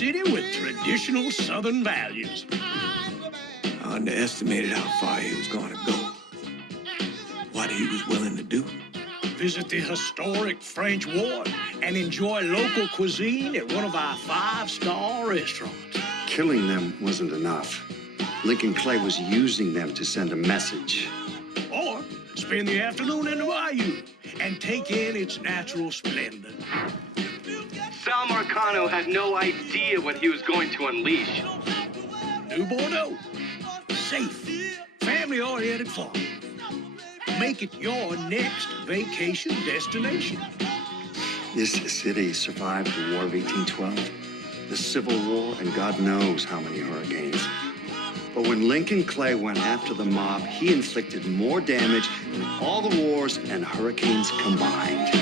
city with traditional Southern values. I underestimated how far he was going to go. What he was willing to do. Visit the historic French Ward and enjoy local cuisine at one of our 5-star restaurants. Killing them wasn't enough. Lincoln Clay was using them to send a message. Or spend the afternoon in the bayou and take in its natural splendor. Sal Marcano had no idea what he was going to unleash. New Bordeaux. Safe, family-oriented farm. Make it your next vacation destination. This city survived the War of 1812, the Civil War, and God knows how many hurricanes. But when Lincoln Clay went after the mob, he inflicted more damage than all the wars and hurricanes combined.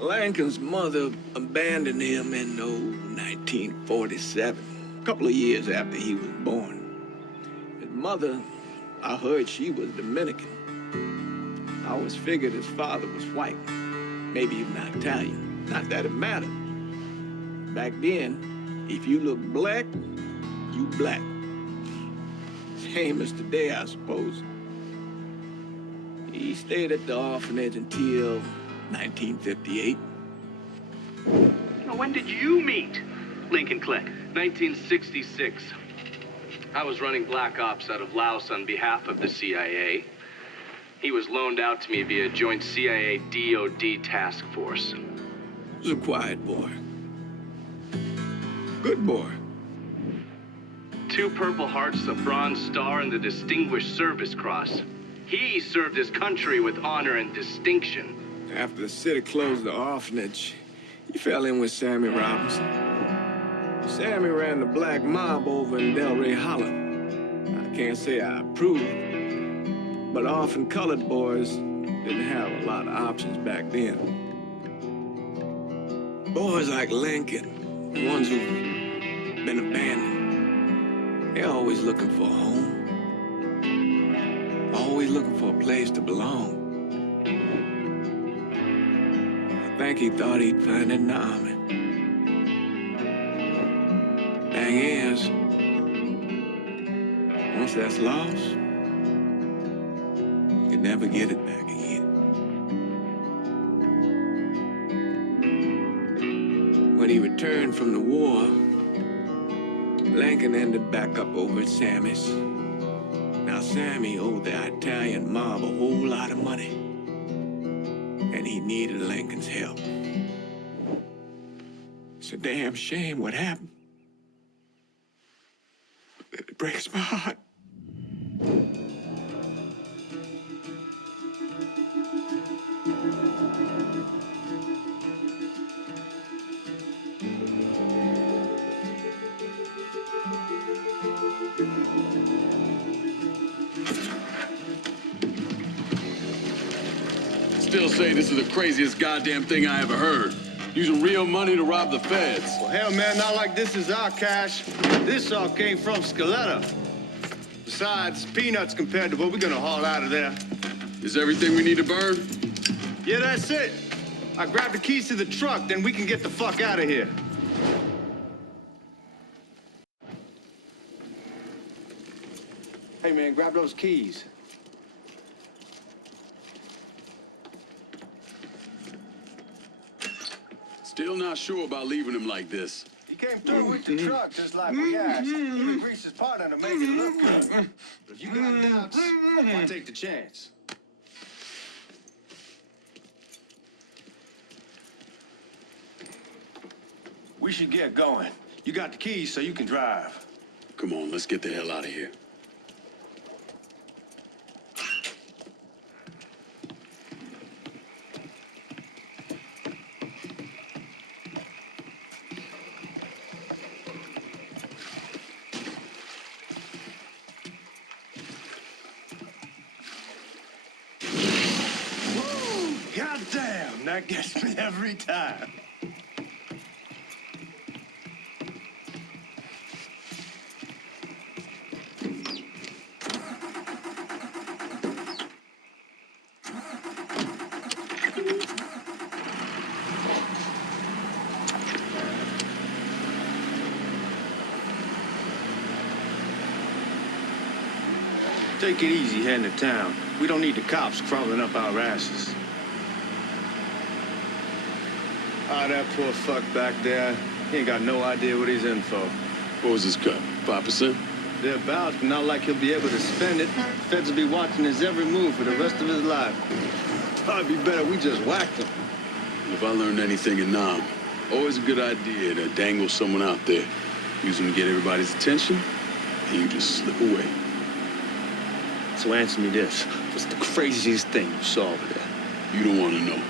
Lincoln's mother abandoned him in 1947, a couple of years after he was born. His mother, I heard she was Dominican. I always figured his father was white, maybe even Italian. Not that it mattered. Back then, if you look black, you black. Same as today, I suppose. He stayed at the orphanage until 1958. Now, when did you meet Lincoln Clay? 1966. I was running black ops out of Laos on behalf of the CIA. He was loaned out to me via joint CIA-DOD task force. He was a quiet boy. Good boy. 2 Purple Hearts, a Bronze Star, and the Distinguished Service Cross. He served his country with honor and distinction. After the city closed the orphanage, he fell in with Sammy Robinson. Sammy ran the black mob over in Delray Hollow. I can't say I approve, but orphan colored boys didn't have a lot of options back then. Boys like Lincoln, the ones who've been abandoned, they're always looking for a home. Always looking for a place to belong. I think he thought he'd find it in the army. Thing is, once that's lost, you can never get it back again. When he returned from the war, Lincoln ended back up over at Sammy's. Now, Sammy owed the Italian mob a whole lot of money, and he needed Lincoln's help. It's a damn shame what happened. It breaks my heart. Still say this is the craziest goddamn thing I ever heard. Using real money to rob the feds. Well, hell, man, not like this is our cash. This all came from Scaletta. Besides, peanuts compared to what we're gonna haul out of there. Is everything we need to burn? Yeah, that's it. I grabbed the keys to the truck, then we can get the fuck out of here. Hey, man, grab those keys. Still not sure about leaving him like this. He came through with the truck just like we asked. Even greased his partner to make it look good. But if you got doubts, I'll take the chance. We should get going. You got the keys so you can drive. Come on, let's get the hell out of here. Goddamn, that gets me every time. take it easy heading to town. We don't need the cops crawling up our asses. Ah, that poor fuck back there. He ain't got no idea what he's in for. What was his cut? 5%? Thereabouts, but not like he'll be able to spend it. Feds will be watching his every move for the rest of his life. Probably be better we just whacked him. If I learned anything in Nam, always a good idea to dangle someone out there. Use them to get everybody's attention, and you just slip away. So answer me this. What's the craziest thing you saw over there? You don't want to know.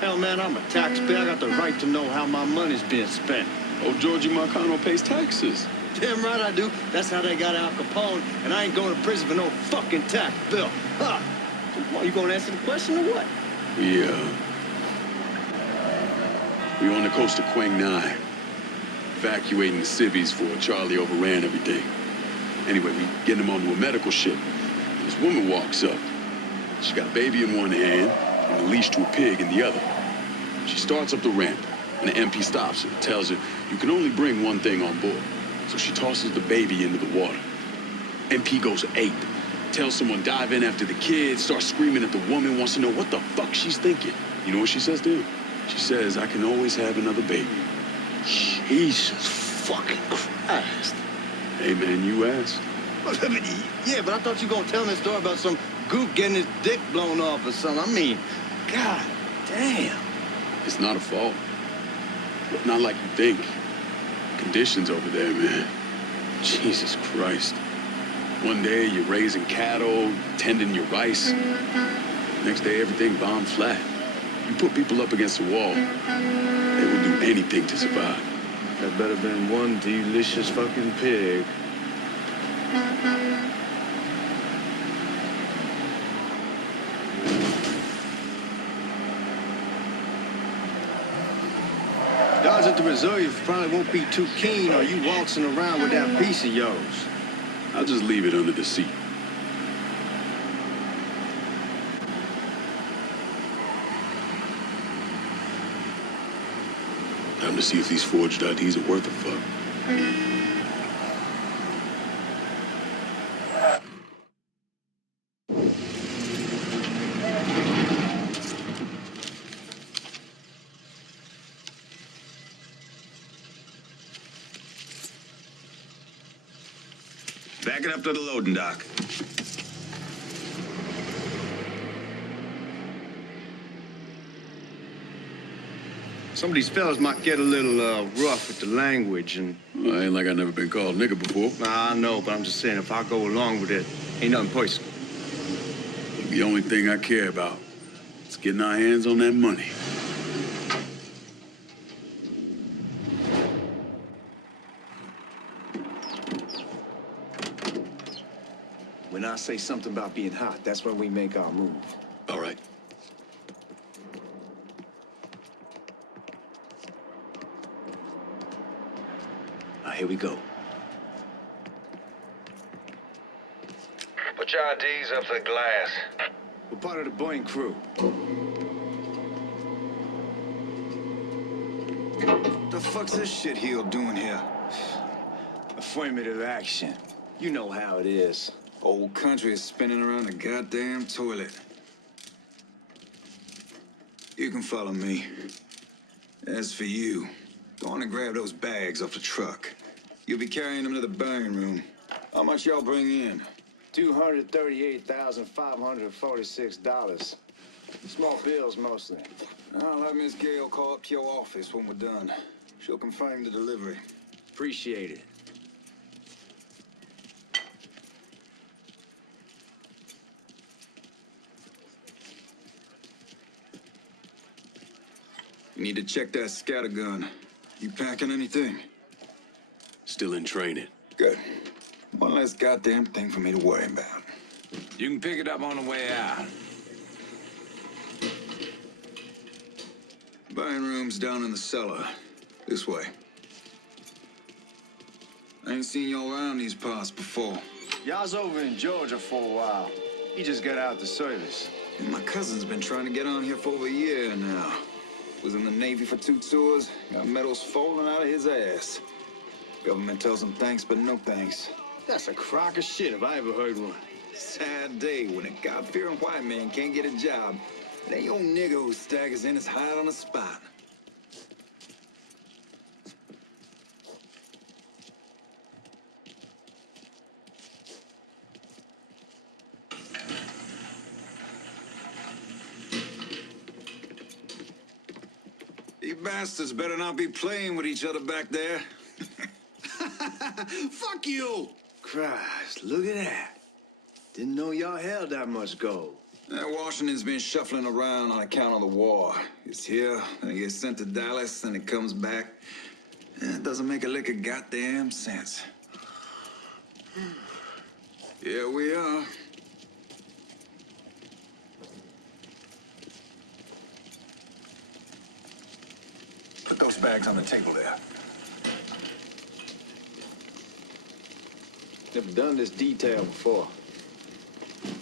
Hell, man, I'm a taxpayer. I got the right to know how my money's being spent. Oh, Giorgi Marcano pays taxes. Damn right I do. That's how they got Al Capone, and I ain't going to prison for no fucking tax bill. Huh? Well, you gonna answer the question or what? We on the coast of Quang Nai, evacuating the civvies for Charlie overran everything. Anyway, we getting him onto a medical ship. This woman walks up. She got a baby in one hand and a leash to a pig in the other. She starts up the ramp, and the MP stops her, tells her, you can only bring one thing on board. So she tosses the baby into the water. MP goes ape, tells someone dive in after the kid, starts screaming at the woman, wants to know what the fuck she's thinking. You know what she says to him? She says, I can always have another baby. Jesus fucking Christ. Hey, man, you asked. Yeah, but I thought you were gonna tell me a story about some gook getting his dick blown off or something. I mean, god damn. It's not a fault. Not like you think. Conditions over there, man. Jesus Christ. One day you're raising cattle, tending your rice. Next day everything bombed flat. You put people up against a wall, they will do anything to survive. That better been one delicious fucking pig. Guys at the reserve probably won't be too keen on you waltzing around with that piece of yours. I'll just leave it under the seat. Time to see if these forged IDs are worth a fuck. Back it up to the loading dock. Some of these fellas might get a little rough with the language and... Well, ain't like I never been called nigga before. Nah, I know, but I'm just saying, if I go along with it, ain't nothing personal. The only thing I care about is getting our hands on that money. When I say something about being hot, that's when we make our move. All right. Here we go. Put your IDs up to the glass. We're part of the Boeing crew. The fuck's this shitheel doing here? Affirmative action. You know how it is. Old country is spinning around the goddamn toilet. You can follow me. As for you, go on and grab those bags off the truck. You'll be carrying them to the burning room. How much y'all bring in? $238,546. Small bills, mostly. I'll have Miss Gale call up to your office when we're done. She'll confirm the delivery. Appreciate it. You need to check that scatter gun. You packing anything? Still in training. Good. One less goddamn thing for me to worry about. You can pick it up on the way out. Buying rooms down in the cellar. This way. I ain't seen y'all around these parts before. Y'all's over in Georgia for a while. He just got out the service. And my cousin's been trying to get on here for over a year now. Was in the Navy for 2 tours, got medals falling out of his ass. Government tells him thanks, but no thanks. That's a crock of shit if I ever heard one. Sad day when a God-fearing white man can't get a job. It ain't your nigga who staggers in his hide on the spot. You bastards better not be playing with each other back there. Fuck you! Christ, look at that. Didn't know y'all held that much gold. Washington's been shuffling around on account of the war. It's here, then it gets sent to Dallas, then it comes back. It doesn't make a lick of goddamn sense. Here we are. Put those bags on the table there. Never done this detail before.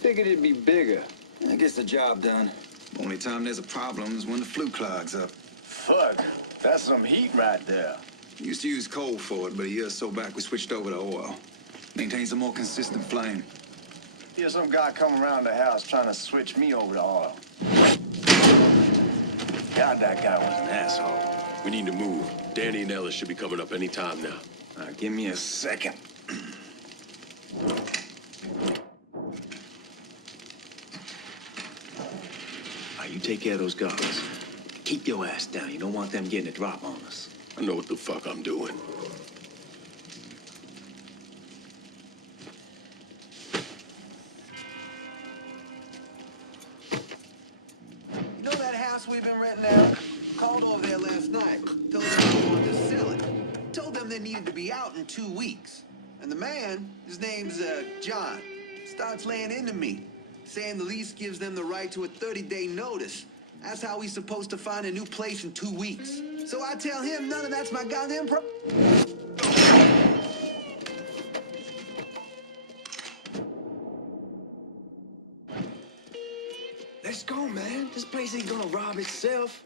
Figured it'd be bigger. That gets the job done. Only time there's a problem is when the flue clogs up. Fuck, that's some heat right there. Used to use coal for it, but a year or so back we switched over to oil. Maintains a more consistent flame. Here's some guy come around the house trying to switch me over to oil. God, that guy was an asshole. We need to move. Danny and Ellis should be coming up any time now. Give me a second. You take care of those guards. Keep your ass down. You don't want them getting a drop on us. I know what the fuck I'm doing. You know that house we've been renting out? Called over there last night. Told them I wanted to sell it. Told them they needed to be out in 2 weeks. And the man, his name's John, starts laying into me, saying the lease gives them the right to a 30-day notice. That's how he's supposed to find a new place in 2 weeks. So I tell him none of that's my goddamn pro... Let's go, man. This place ain't gonna rob itself.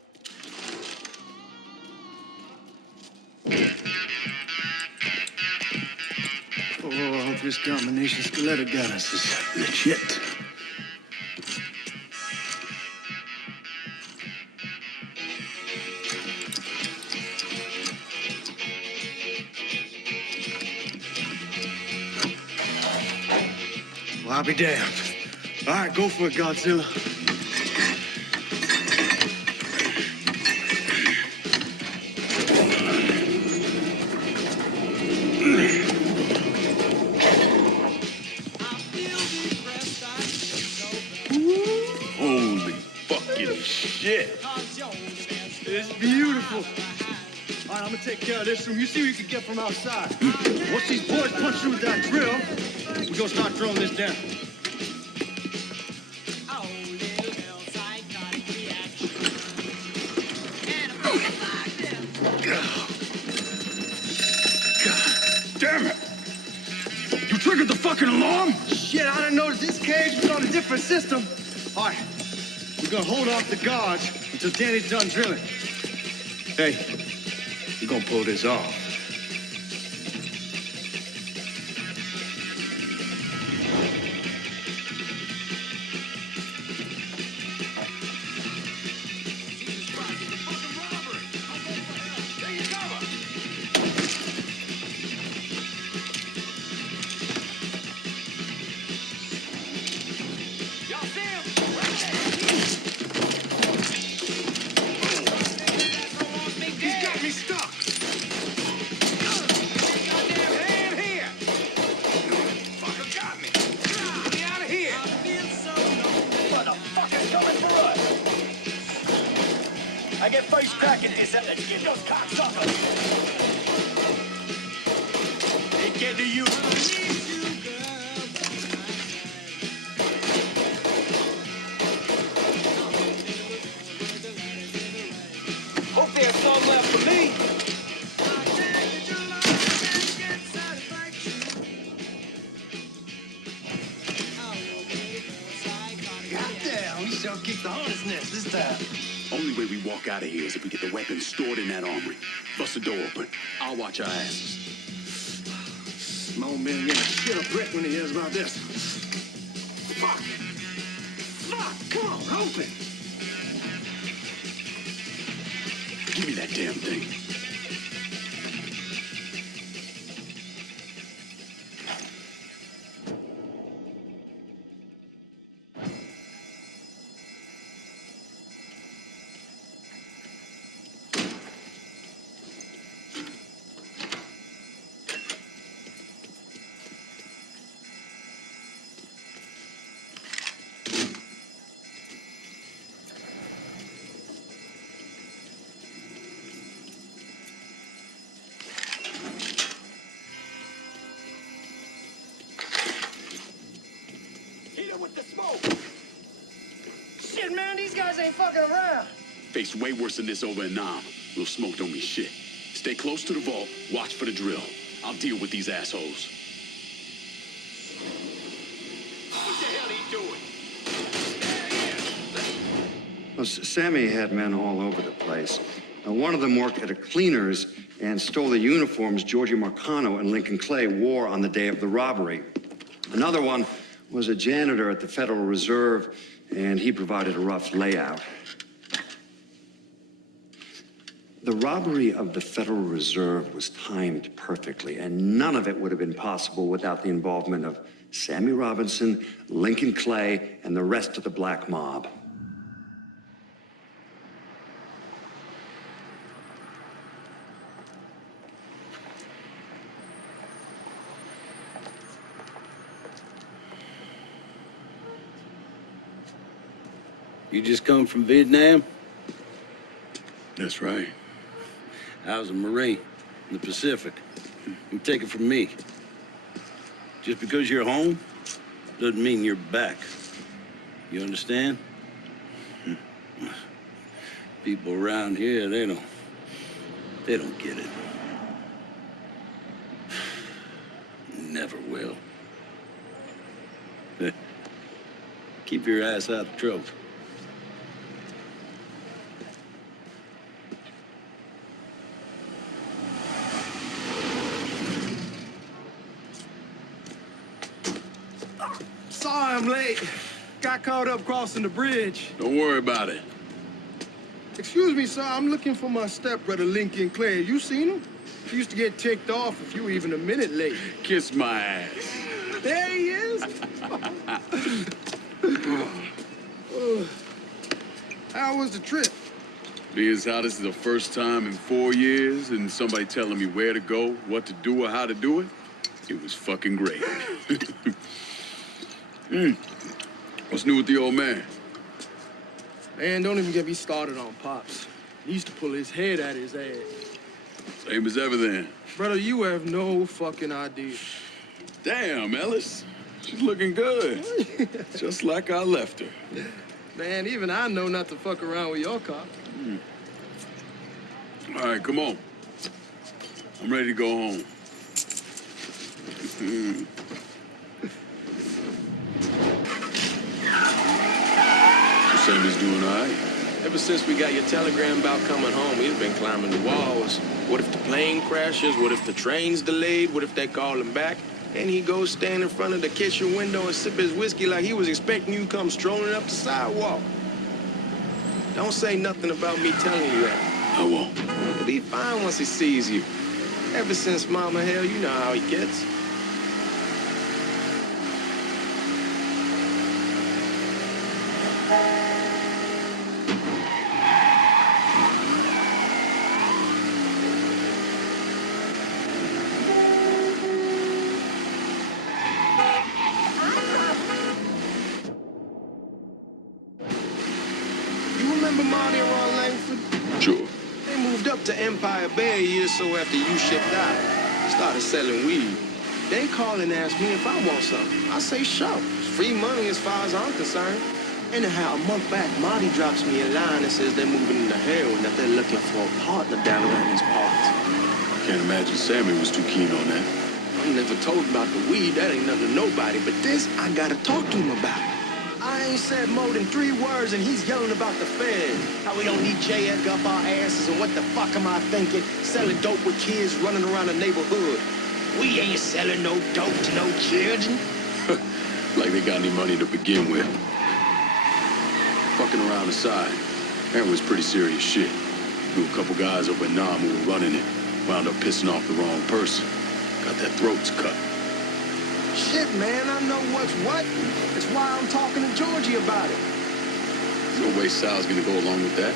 Oh, I hope this combination Scaletta got us is legit. Well, I'll be damned. All right, go for it, Godzilla. Holy fucking shit. It's beautiful. All right, I'm gonna take care of this room. You see what you can get from outside. Once these boys punch through with that drill, we're gonna start throwing this down. Damn it! You triggered the fucking alarm? Shit, I didn't notice this cage was on a different system. All right, we're gonna hold off the guards until Danny's done drilling. Hey, we're gonna pull this off. I get first crack at this. Let's get those cocksuckers. They get to you. Hope there's some left for me. Goddamn, we sure kicked the hornet's nest this time. Only way we walk out of here is if we get the weapons stored in that armory. Bust the door open. I'll watch our asses. My old man gonna shit a brick when he hears about this. Fuck! Fuck! Come on, open! Give me that damn thing. With the smoke! Shit, man, these guys ain't fucking around. Faced way worse than this over in Nam. Little smoke don't mean shit. Stay close to the vault, watch for the drill. I'll deal with these assholes. What the hell are you doing? Well, Sammy had men all over the place. One of them worked at a cleaner's and stole the uniforms Giorgi Marcano and Lincoln Clay wore on the day of the robbery. Another one was a janitor at the Federal Reserve, and he provided a rough layout. The robbery of the Federal Reserve was timed perfectly, and none of it would have been possible without the involvement of Sammy Robinson, Lincoln Clay, and the rest of the black mob. You just come from Vietnam? That's right. I was a Marine in the Pacific. You take it from me. Just because you're home doesn't mean you're back. You understand? People around here, they don't get it. Never will. Keep your ass out of trouble. Sorry I'm late. Got caught up crossing the bridge. Don't worry about it. Excuse me, sir. I'm looking for my stepbrother, Lincoln Clay. You seen him? He used to get ticked off if you were even a minute late. Kiss my ass. There he is. How was the trip? Being as how this is the first time in 4 years and somebody telling me where to go, what to do, or how to do it, it was fucking great. What's new with the old man? Man, don't even get me started on Pops. He used to pull his head out his ass. Same as ever then. Brother, you have no fucking idea. Damn, Ellis. She's looking good. Just like I left her. Man, even I know not to fuck around with your cop. All right, come on. I'm ready to go home. Sammy's doing all right. Ever since we got your telegram about coming home, he's been climbing the walls. What if the plane crashes? What if the train's delayed? What if they call him back? And he goes stand in front of the kitchen window and sip his whiskey like he was expecting you to come strolling up the sidewalk. Don't say nothing about me telling you that. I won't. He'll be fine once he sees you. Ever since Mama, hell, you know how he gets. Sure. They moved up to Empire Bay a year or so after you shipped out. Started selling weed. They call and ask me if I want something. I say sure. It's free money as far as I'm concerned. Anyhow, a month back, Marty drops me a line and says they're moving into heroin, that they're looking for a partner down around these parts. I can't imagine Sammy was too keen on that. I'm never told about the weed. That ain't nothing to nobody. But this, I gotta talk to him about. I ain't said more than 3 words and he's yelling about the feds. How we don't need J.Edgar up our asses and what the fuck am I thinking? Selling dope with kids running around the neighborhood. We ain't selling no dope to no children. Like they got any money to begin with. Fucking around the side. That was pretty serious shit. Knew a couple guys over in Nam who were running it. Wound up pissing off the wrong person. Got their throats cut. Shit, man, I know what's what. That's why I'm talking to Giorgi about it. There's no way Sal's gonna go along with that.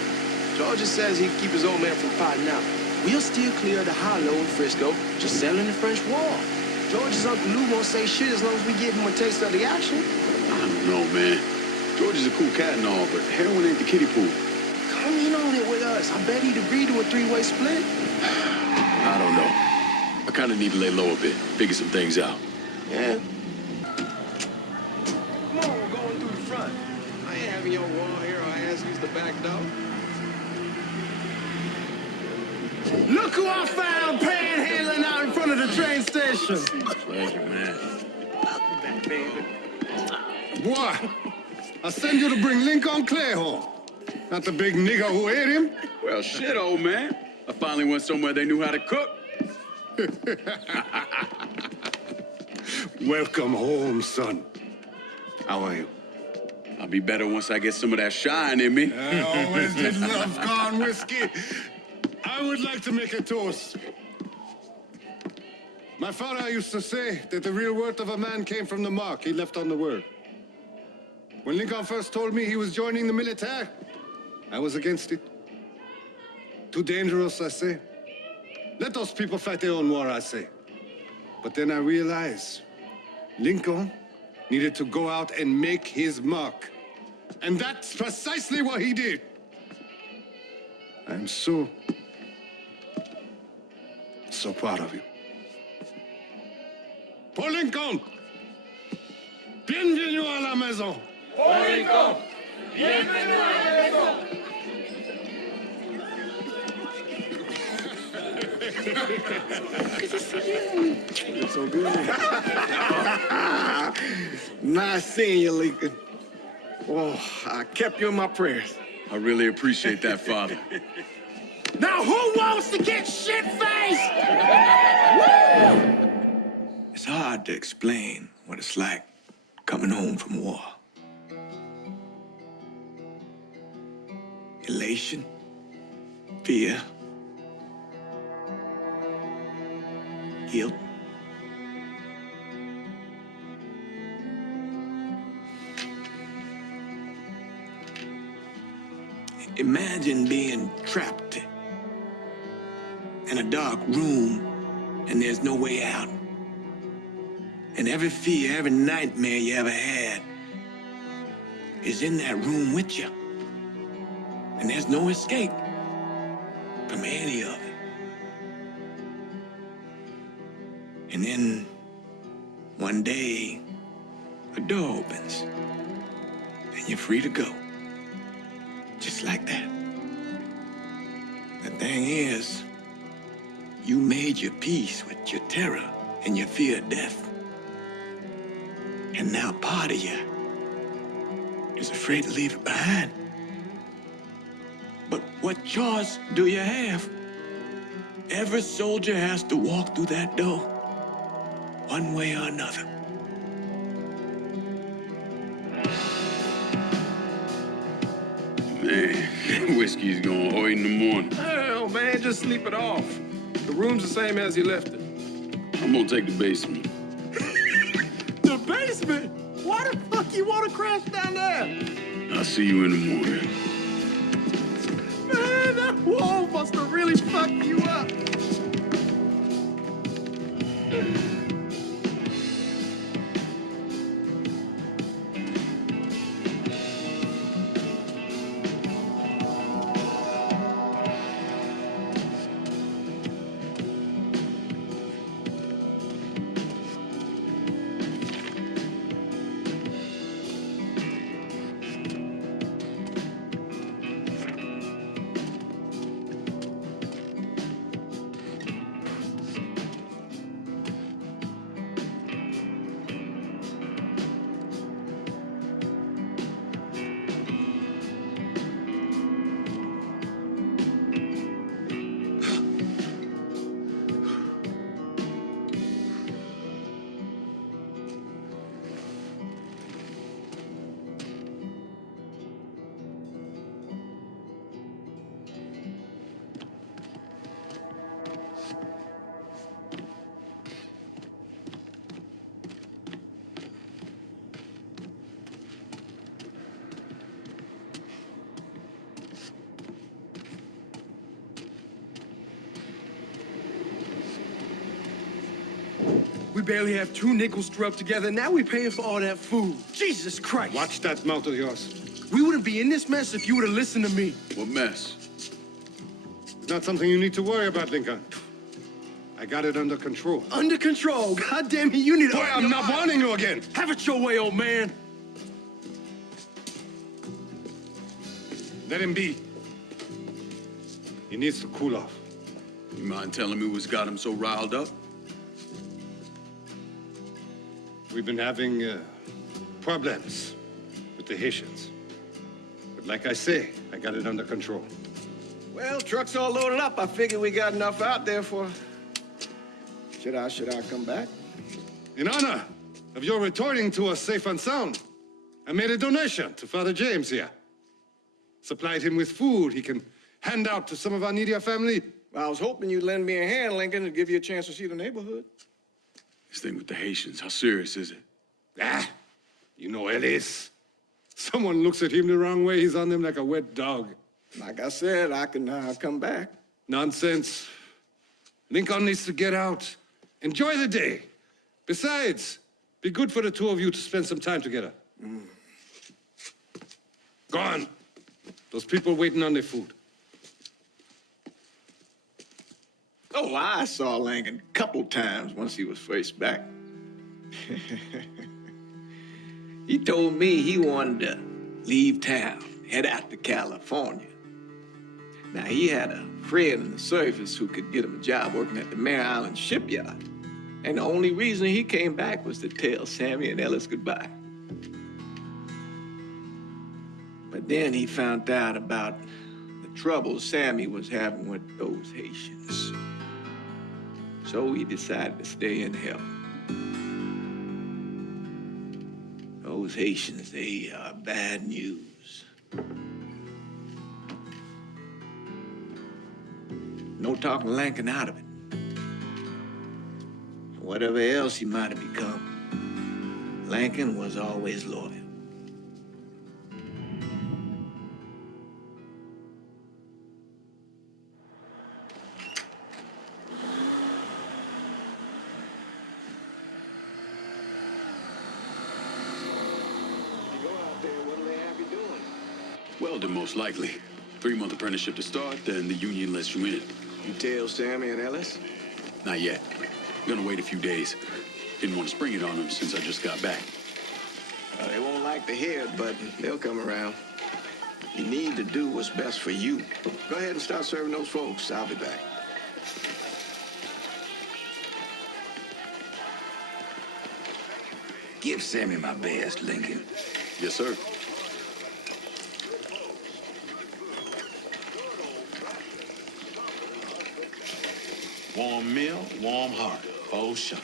Giorgi says he'd keep his old man from fighting out. We'll still clear the hollow in Frisco, just selling the French Wall. George's Uncle Lou won't say shit as long as we give him a taste of the action. I don't know, man. George is a cool cat and all, but heroin ain't the kiddie pool. Come in on it with us. I bet he'd agree to a three-way split. I don't know. I kind of need to lay low a bit, figure some things out. Yeah. Come on, we're going through the front. I ain't having your wall here or ass use the back door. Look who I found panhandling out in front of the train station. Pleasure, man. Boy, I send you to bring Lincoln Clay home. Not the big nigger who ate him. Well, shit, old man. I finally went somewhere they knew how to cook. Welcome home, son. How are you? I'll be better once I get some of that shine in me. I always did love corn whiskey. I would like to make a toast. My father used to say that the real worth of a man came from the mark he left on the world. When Lincoln first told me he was joining the military, I was against it. Too dangerous, I say. Let those people fight their own war, I say. But then I realized Lincoln needed to go out and make his mark. And that's precisely what he did. I'm so proud of you. Paul Lincoln! Bienvenue à la maison! Paul Lincoln! Bienvenue à la maison! It's so good. Nice seeing you, Lincoln. Oh, I kept you in my prayers. I really appreciate that, Father. Now who wants to get shit-faced? It's hard to explain what it's like coming home from war. Elation, fear, guilt. Imagine being trapped in a dark room and there's no way out. And every fear, every nightmare you ever had is in that room with you. And there's no escape from any of it. And then one day, a door opens and you're free to go. Just like that. The thing is, you made your peace with your terror and your fear of death. And now part of you is afraid to leave it behind. But what choice do you have? Every soldier has to walk through that door, one way or another. Man, whiskey's going hard in the morning. Hell, man, just sleep it off. The room's the same as you left it. I'm gonna take the basement. The basement? Why the fuck you want to crash down there? I'll see you in the morning. Man, that wall must have really fucked you up. We barely have 2 nickels to rub together. Now we paying for all that food. Jesus Christ. Watch that mouth of yours. We wouldn't be in this mess if you would have listened to me. What mess? It's not something you need to worry about, Lincoln. I got it under control. Under control. God damn it, you need to... Boy, I'm not warning you again. Have it your way, old man. Let him be. He needs to cool off. You mind telling me what's got him so riled up? We've been having problems with the Haitians. But like I say, I got it under control. Well, truck's all loaded up. I figure we got enough out there for... Should I come back? In honor of your returning to us safe and sound, I made a donation to Father James here. Supplied him with food he can hand out to some of our needier family. I was hoping you'd lend me a hand, Lincoln, and give you a chance to see the neighborhood. This thing with the Haitians, how serious is it? Ah, you know Ellis. Someone looks at him the wrong way, he's on them like a wet dog. Like I said, I can come back. Nonsense. Lincoln needs to get out. Enjoy the day. Besides, be good for the two of you to spend some time together. Go on. Those people waiting on their food. Oh, I saw Lincoln a couple times once he was first back. He told me he wanted to leave town, head out to California. Now, he had a friend in the service who could get him a job working at the Mare Island shipyard. And the only reason he came back was to tell Sammy and Ellis goodbye. But then he found out about the trouble Sammy was having with those Haitians. So he decided to stay and help. Those Haitians, they are bad news. No talking Lincoln out of it. Whatever else he might have become, Lincoln was always loyal. Welding, most likely. 3-month apprenticeship to start, then the union lets you in. You tell Sammy and Ellis? Not yet. Gonna wait a few days. Didn't want to spring it on them since I just got back. They won't like to hear it, but they'll come around. You need to do what's best for you. Go ahead and start serving those folks. I'll be back. Give Sammy my best, Lincoln. Yes, sir. Warm meal, warm heart. Oh, shut.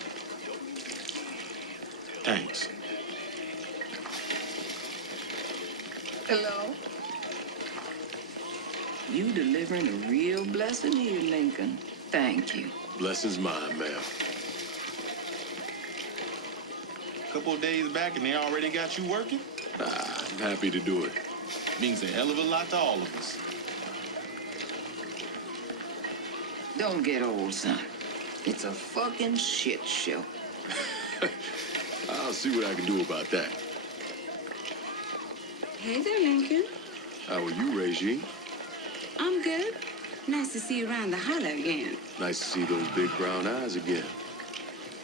Thanks. Hello? You delivering a real blessing here, Lincoln. Thank you. Blessings mine, ma'am. Couple of days back and they already got you working? I'm happy to do it. Means a hell of a lot to all of us. Don't get old, son. It's a fucking shit show. I'll see what I can do about that. Hey there, Lincoln. How are you, Regine? I'm good. Nice to see you around the holler again. Nice to see those big brown eyes again.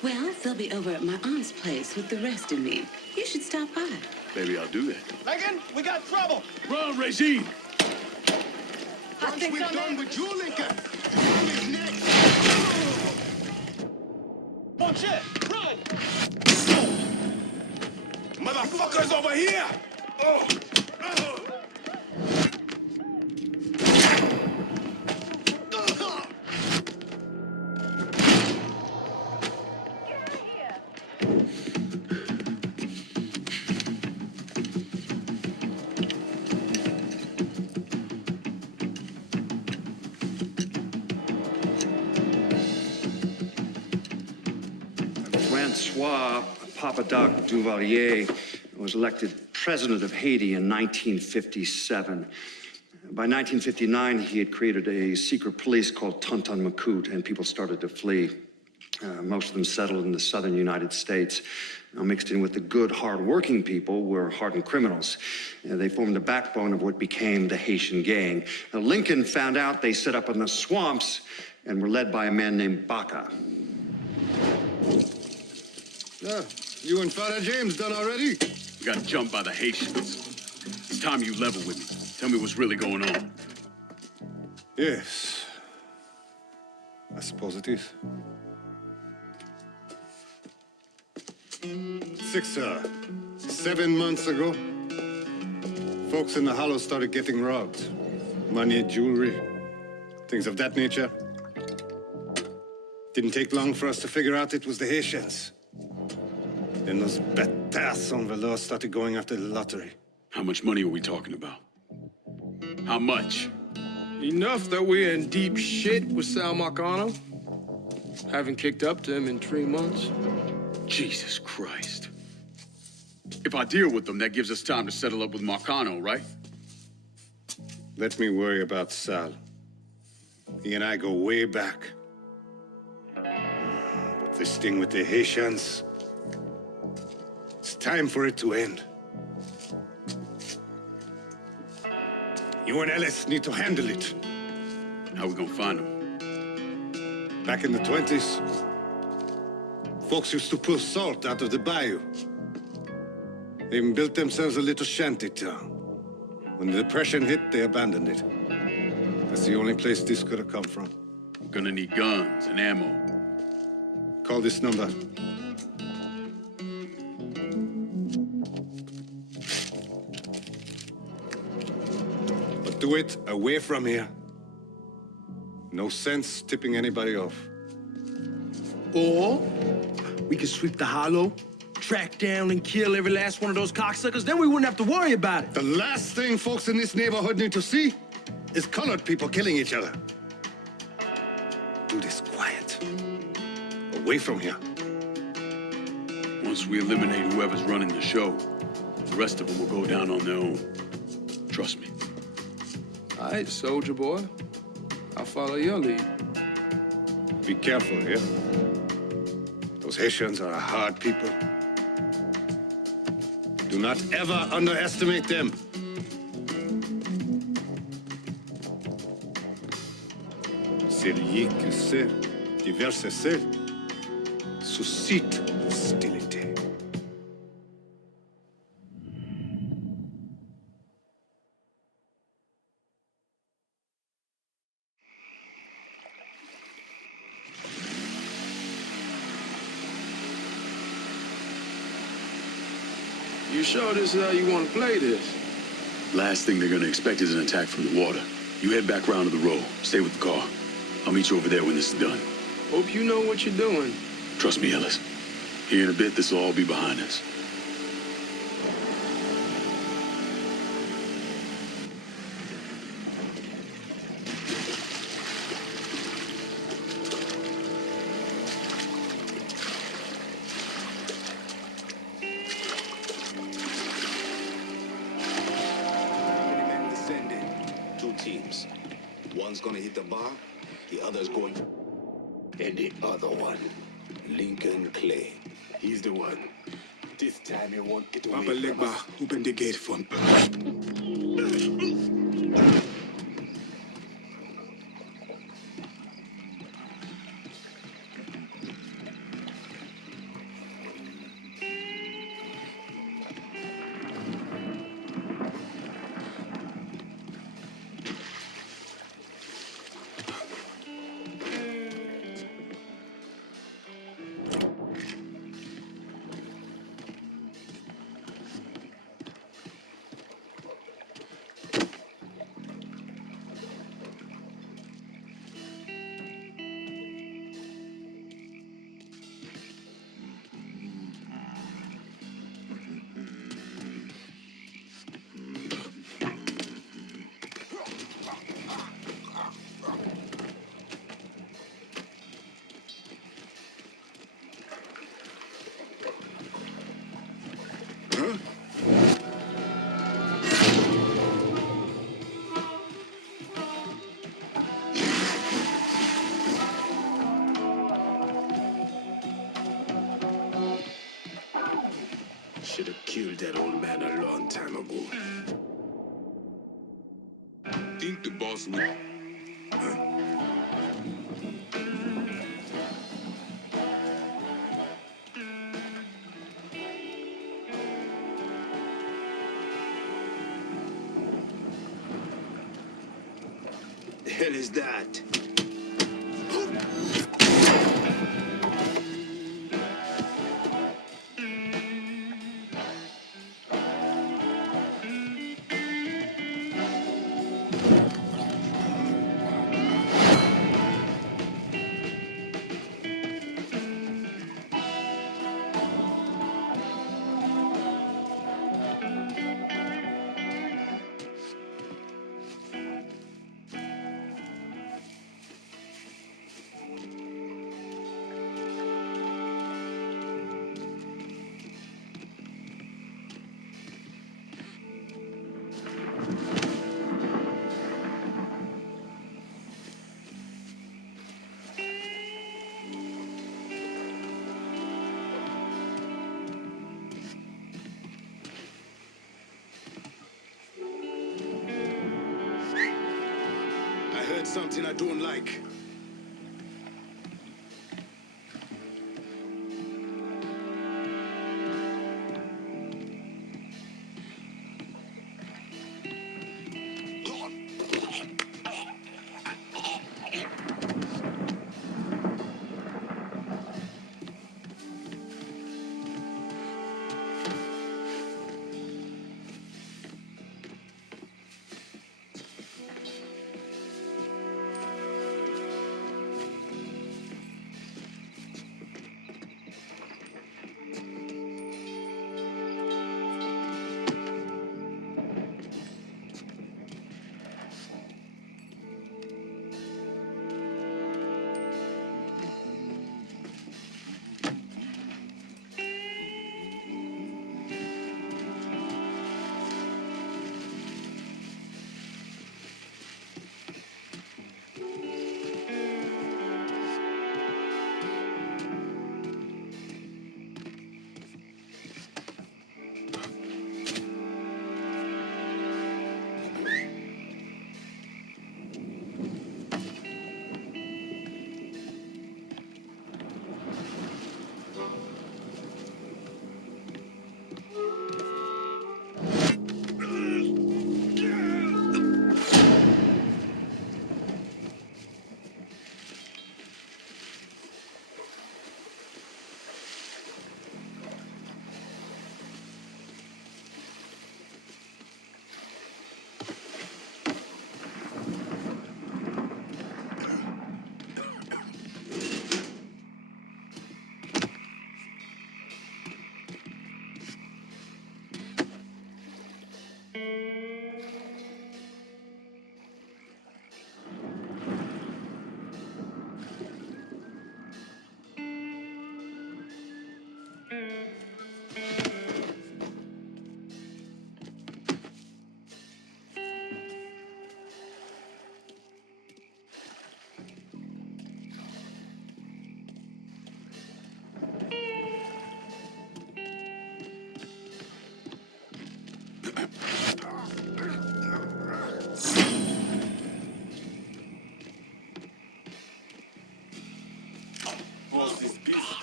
Well, they'll be over at my aunt's place with the rest of me. You should stop by. Maybe I'll do that. Lincoln, we got trouble. Run, Regine! Once we're done with you, Lincoln, is next. Watch it! Run! Motherfuckers over here! Oh! Francois Papadoc Duvalier was elected president of Haiti in 1957. By 1959, he had created a secret police called Tonton Macoute, and people started to flee. Most of them settled in the southern United States. Mixed in with the good, hard-working people were hardened criminals. They formed the backbone of what became the Haitian gang. Now, Lincoln found out they set up in the swamps and were led by a man named Baca. You and Father James done already? We got jumped by the Haitians. It's time you level with me. Tell me what's really going on. Yes. I suppose it is. 7 months ago, folks in the Hollow started getting robbed. Money, jewelry, things of that nature. Didn't take long for us to figure out it was the Haitians. Then those bâtards en velours started going after the lottery. How much money are we talking about? How much? Enough that we're in deep shit with Sal Marcano. Haven't kicked up to him in 3 months. Jesus Christ. If I deal with them, that gives us time to settle up with Marcano, right? Let me worry about Sal. He and I go way back. But this thing with the Haitians, it's time for it to end. You and Ellis need to handle it. How we gonna find them? Back in the 20s, folks used to pull salt out of the bayou. They even built themselves a little shanty town. When the Depression hit, they abandoned it. That's the only place this could have come from. We're gonna need guns and ammo. Call this number. But do it away from here. No sense tipping anybody off. Or we could sweep the Hollow, track down and kill every last one of those cocksuckers, then we wouldn't have to worry about it. The last thing folks in this neighborhood need to see is colored people killing each other. Do this quiet. Away from here. Once we eliminate whoever's running the show, the rest of them will go down on their own. Trust me. All right, soldier boy. I'll follow your lead. Be careful here. Those Haitians are a hard people. Do not ever underestimate them. Celui qui sait diverser suscite hostilité. You sure this is how you want to play this? Last thing they're gonna expect is an attack from the water. You head back round to the road. Stay with the car. I'll meet you over there when this is done. Hope you know what you're doing. Trust me, Ellis. Here in a bit, this will all be behind us. Teams. One's gonna hit the bar, the other's going... And the other one, Lincoln Clay. He's the one. This time he won't get away Papa from Legba, us. open the gate for him. killed that old man a long time ago. Think the boss would... The hell is that? I heard something I don't like.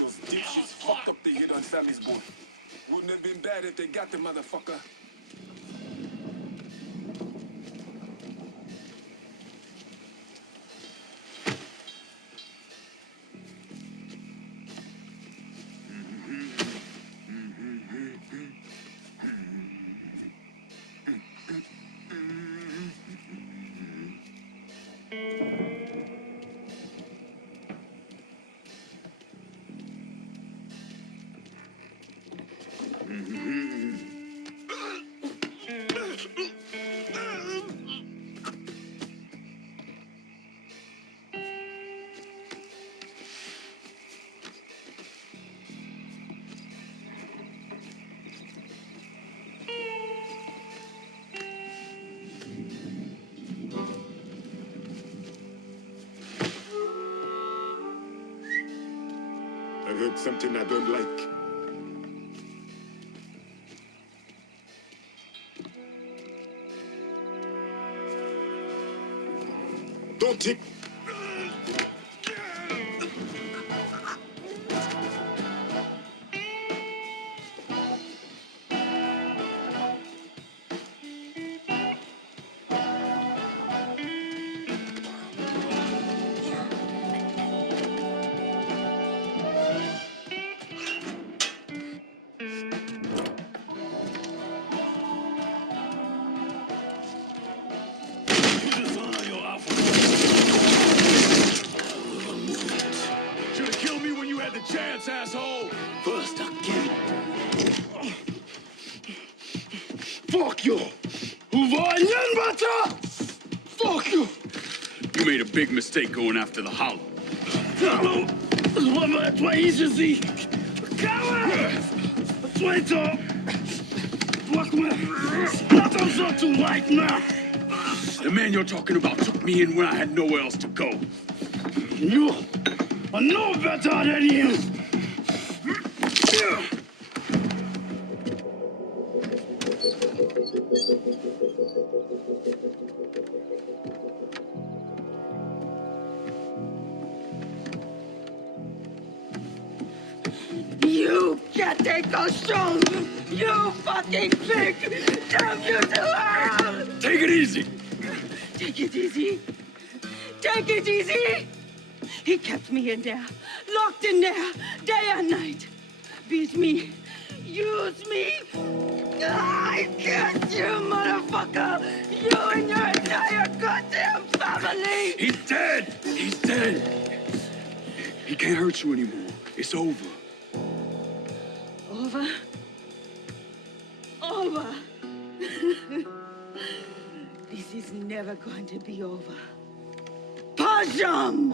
Those dipshits fucked up the hit on Sammys Bar. Wouldn't have been bad if they got the motherfucker. I heard something I don't like. Don't take... Should've killed me when you had the chance, asshole! First, I'll kill you. Fuck you! Fuck you! You made a big mistake going after the Hollow. The man you're talking about took me in when I had nowhere else to go. You are no better than him. You can't take those stones! You fucking pig! Damn you to hell! Take it easy! Take it easy! Take it easy! He kept me in there, locked in there, day and night. Beat me, use me. I can't, you motherfucker! You and your entire goddamn family! He's dead! He's dead! He can't hurt you anymore. It's over. Over? Over! This is never going to be over. Pajam!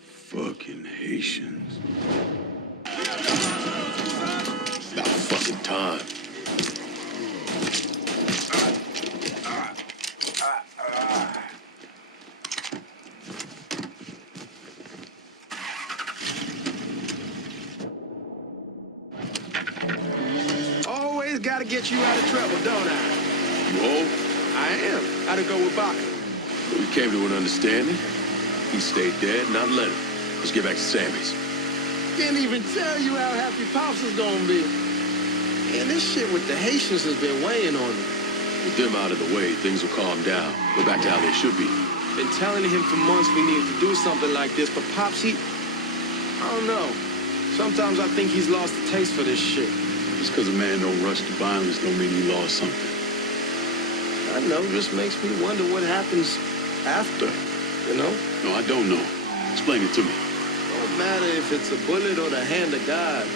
Fucking Haitians. About fucking time. Always gotta get you out of trouble, don't I? You old? I am. How'd it go with Baka? We came to an understanding. He stayed dead, and I let him. Let's get back to Sammy's. Can't even tell you how happy Pops is gonna be. And this shit with the Haitians has been weighing on me. With them out of the way, things will calm down. Go back to how they should be. Been telling him for months we needed to do something like this, but Pops, I don't know. Sometimes I think he's lost the taste for this shit. Just because a man don't rush to violence don't mean he lost something. I know, just makes me wonder what happens after, you know? No, I don't know. Explain it to me. Don't matter if it's a bullet or the hand of God.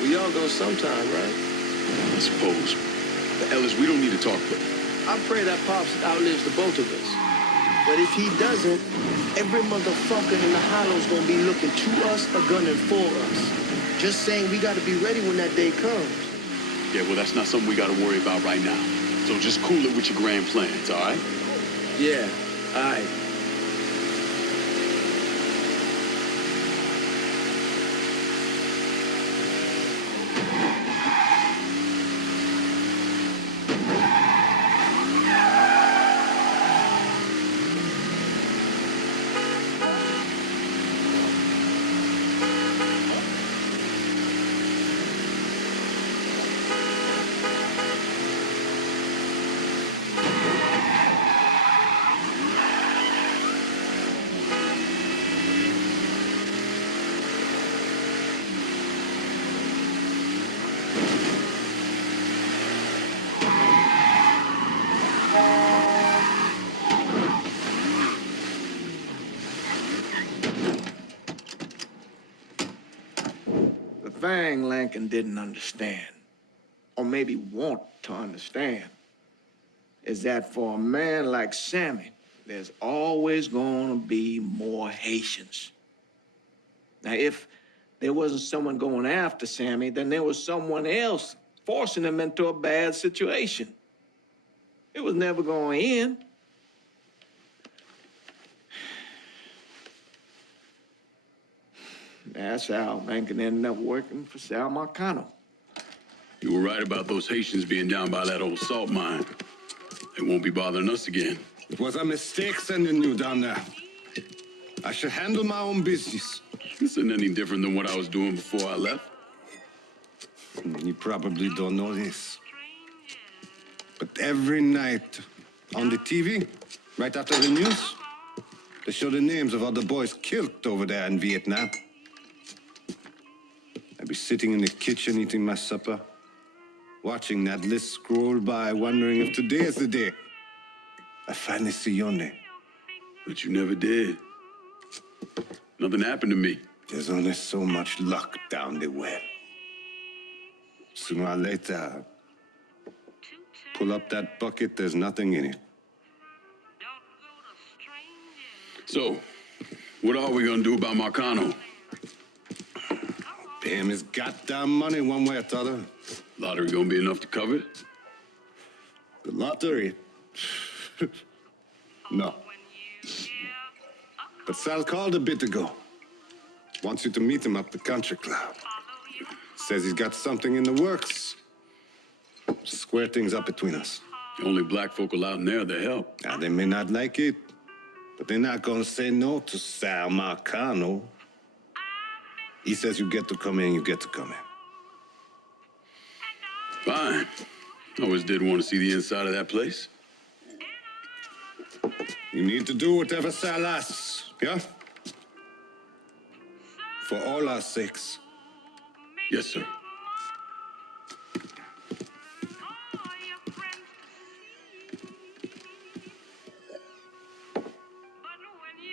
We all go sometime, right? I suppose. But Ellis, we don't need to talk, but... I pray that Pops outlives the both of us. But if he doesn't, every motherfucker in the hollow's gonna be looking to us or gunning for us. Just saying we gotta be ready when that day comes. Yeah, well, that's not something we gotta worry about right now. So just cool it with your grand plans, all right? Yeah, all right. Thing Lincoln didn't understand, or maybe want to understand, is that for a man like Sammy, there's always gonna be more Haitians. Now, if there wasn't someone going after Sammy, then there was someone else forcing him into a bad situation. It was never going to end. That's how Lincoln ended up working for Sal Marcano. You were right about those Haitians being down by that old salt mine. They won't be bothering us again. It was a mistake sending you down there. I should handle my own business. This isn't any different than what I was doing before I left. You probably don't know this. But every night on the TV, right after the news, they show the names of all the boys killed over there in Vietnam. I'd be sitting in the kitchen eating my supper, watching that list scroll by, wondering if today is the day I finally see your name. But you never did. Nothing happened to me. There's only so much luck down the well. Sooner or later, pull up that bucket, there's nothing in it. So, what are we gonna do about Marcano? Pay him his goddamn money one way or the other. Lottery gonna be enough to cover it? The lottery? No. But Sal called a bit ago. Wants you to meet him up the country club. Says he's got something in the works. Square things up between us. The only black folk allowed in there to help. Now, they may not like it, but they're not gonna say no to Sal Marcano. He says you get to come in, you get to come in. Fine. I always did want to see the inside of that place. You need to do whatever Sal asks, yeah? For all our sakes. Yes, sir.